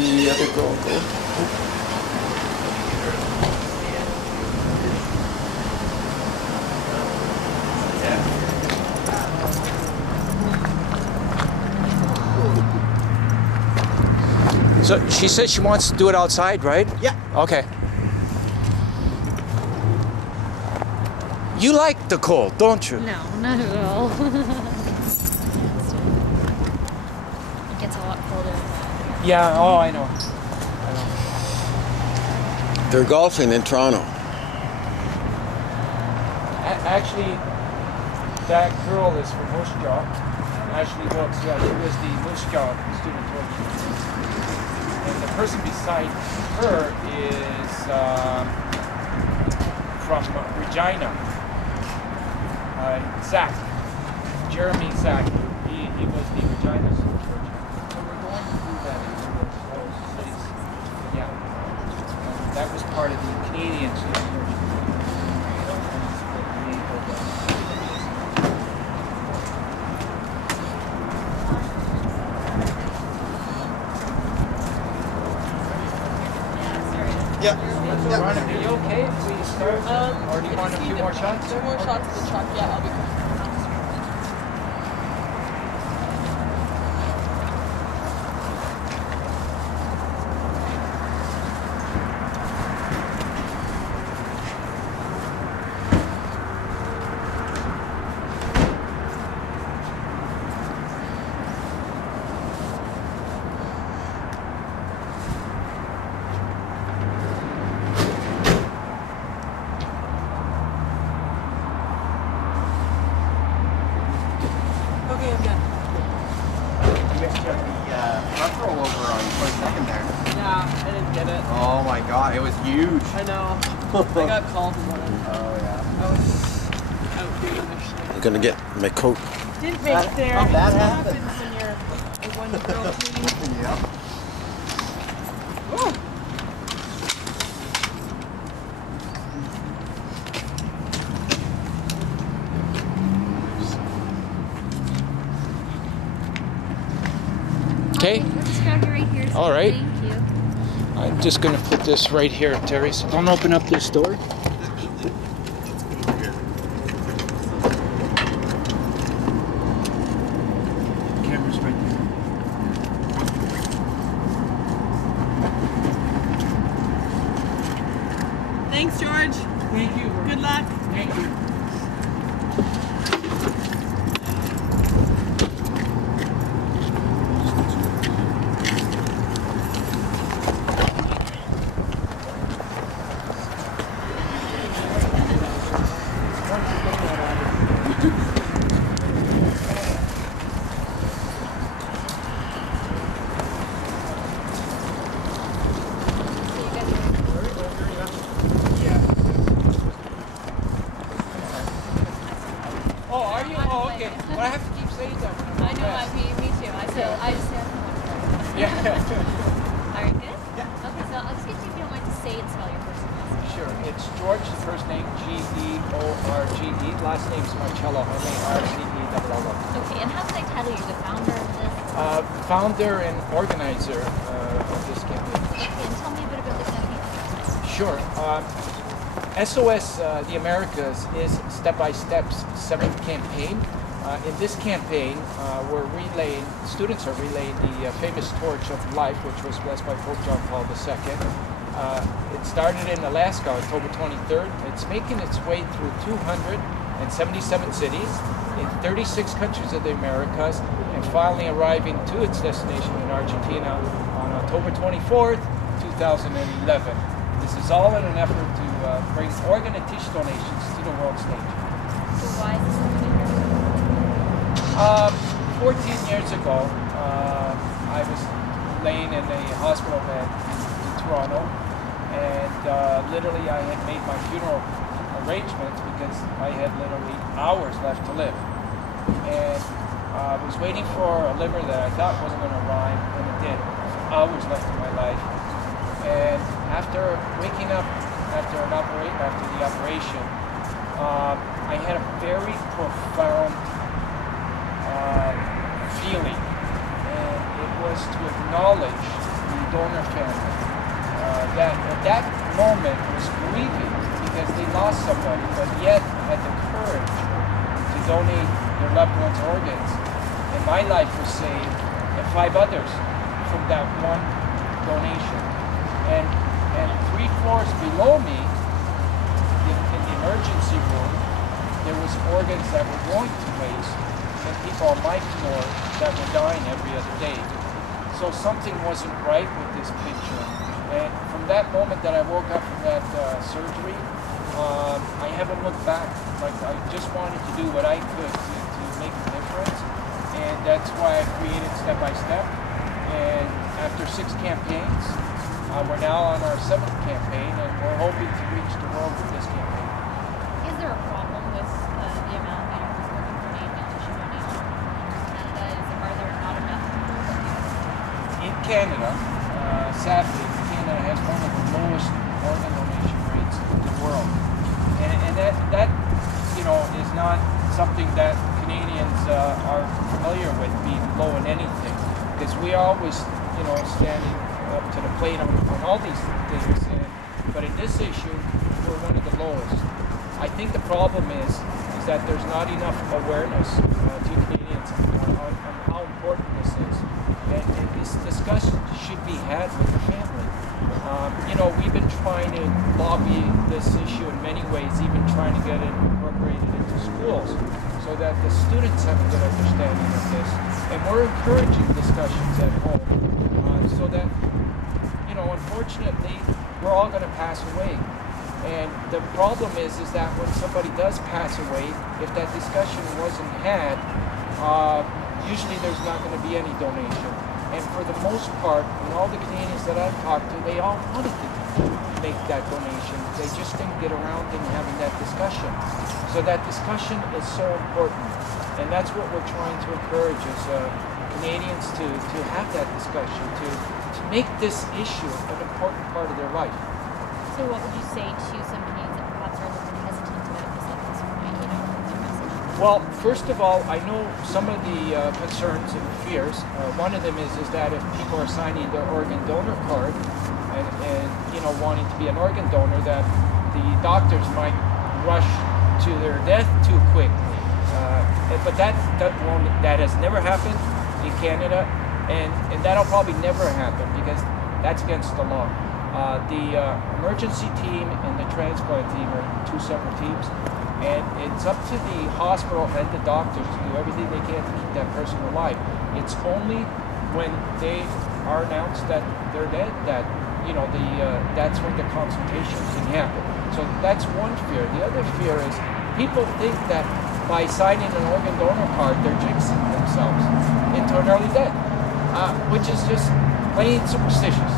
the other girl go? So she says she wants to do it outside, right? Yeah. Okay. You like the cold, don't you? No, not at all. It gets a lot colder. Yeah, oh, I know. They're golfing in Toronto. Actually, that girl is from Moose Jaw. Ashley Brooks, yeah, she was the Moose Jaw student torture. And the person beside her is from Regina. Zach. Jeremy Zach. He was the Regina student torture. So we're going to do that in those cities. Yeah. That was part of the Canadian student torture. Yeah. Are you okay if we start? Or do you want a few more shots? 2 more shots of the truck, yeah, I'll be coming. Okay, I'm done. You missed the truck rollover on 22nd there. Yeah, I didn't get it. Oh my god, it was huge. I know. I got called about it. Oh yeah. I was out doing other shit. I'm gonna get my coat. Didn't make it there. How that What happened? happens when you're a one-girl team? Yeah. Woo! Okay. We'll just grab you right here. So All right. Thank you. I'm just going to put this right here, Terry. So don't open up this door. Camera's right there. Thanks, George. Thank you. Good luck. Thank you. Oh, are you? Oh, okay. Well, I have to keep saying that. I know, me too. I just have to watch. Yeah. All right, good? Yeah. Okay, so I'll just get you, if you don't mind, to say and spell your first and last name. Sure. It's George, first name G-E-O-R-G-E. Last name's Marcello, M-A-R-C-E-L-L-O. Okay, and how can I title you? The founder of this? Founder and organizer of this campaign. Okay, and tell me a bit about the campaign. Sure. SOS the Americas is Step by Step's 7th campaign. In this campaign, students are relaying the famous torch of life, which was blessed by Pope John Paul II. It started in Alaska, October 23rd. It's making its way through 277 cities in 36 countries of the Americas, and finally arriving to its destination in Argentina on October 24th, 2011. This is all in an effort to bring organ and tissue donations to the world stage. So why is this something important? 14 years ago, I was laying in a hospital bed in Toronto, and literally I had made my funeral arrangements because I had literally hours left to live. And I was waiting for a liver that I thought wasn't going to arrive, and it did. Hours left in my life. And after waking up after the operation, I had a very profound feeling, and it was to acknowledge the donor family that at that moment was grieving because they lost somebody, but yet had the courage to donate their loved one's organs. And my life was saved, and 5 others from that one donation. And 3 floors below me, in the emergency room, there was organs that were going to waste, and people on my floor that were dying every other day. So something wasn't right with this picture. And from that moment that I woke up from that surgery, I haven't looked back. Like, I just wanted to do what I could to make a difference. And that's why I created Step by Step. And after 6 campaigns, we're now on our 7th campaign, and we're hoping to reach the world with this campaign. Is there a problem with the amount of animals working for an tissue donation in Canada? Are there not enough? In Canada, sadly, Canada has one of the lowest organ donation rates in the world. And that you know, is not something that Canadians are familiar with, being low in anything. Because we are always, you know, standing up to the plate on all these things. But in this issue, we're one of the lowest. I think the problem is that there's not enough awareness to Canadians on how important this is. And this discussion should be had with the family. You know, we've been trying to lobby this issue in many ways, even trying to get it incorporated into schools so that the students have a good understanding of this. And we're encouraging discussions at home so that, you know, unfortunately, we're all going to pass away. And the problem is that when somebody does pass away, if that discussion wasn't had, usually there's not going to be any donation. And for the most part, in all the Canadians that I've talked to, they all wanted to make that donation. They just didn't get around to having that discussion. So that discussion is so important. And that's what we're trying to encourage as Canadians to have that discussion, to make this issue an important part of their life. So what would you say to some Canadians that perhaps are a little hesitant about this at this point, you know, their message? Well, first of all, I know some of the concerns and fears. One of them is that if people are signing their organ donor card and you know, wanting to be an organ donor, that the doctors might rush to their death too quickly. But that has never happened in Canada, and that'll probably never happen because that's against the law. The emergency team and the transplant team are 2 separate teams, and it's up to the hospital and the doctors to do everything they can to keep that person alive. It's only when they are announced that they're dead that, you know, that's when the consultation can happen. So that's one fear. The other fear is people think that by signing an organ donor card, they're jinxing themselves into an early death, which is just plain superstitious.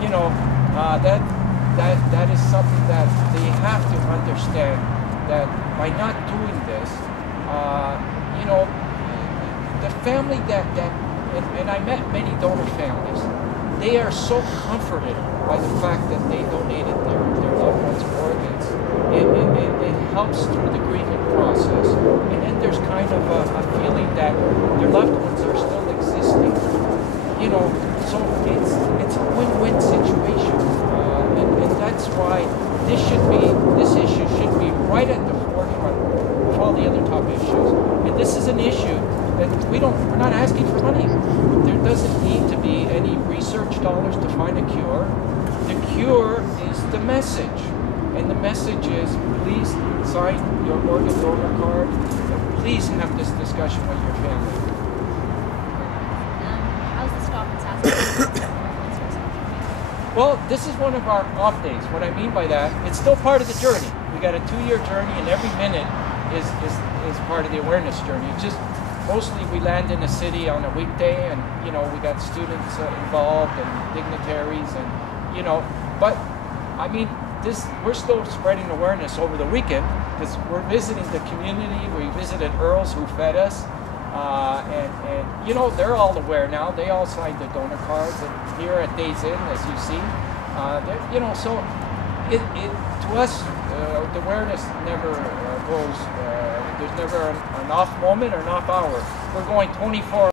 You know, that is something that they have to understand, that by not doing this, you know, the family and I met many donor families, they are so comforted by the fact that they donated their loved one's organs. It helps through the grieving process. And then there's kind of a feeling that their loved ones are still existing. You know, so it's a win-win situation. And that's why this issue should be right at the forefront of all the other top issues. And this is an issue that we're not asking for money. There doesn't need to be any research dollars to find a cure. The cure is the message. And the message is, please sign your organ donor card. And please have this discussion with your family. How's the stop in Saskatoon? Well, this is one of our off days. What I mean by that, it's still part of the journey. We got a 2-year journey, and every minute is part of the awareness journey. It's just mostly we land in a city on a weekday, and you know, we got students involved and dignitaries, and you know, but I mean, we're still spreading awareness over the weekend because we're visiting the community. We visited Earl's, who fed us, and you know, they're all aware now. They all signed the donor cards, and here at Days Inn, as you see, you know, so to us, the awareness never goes. There's never an off moment or an off hour. We're going 24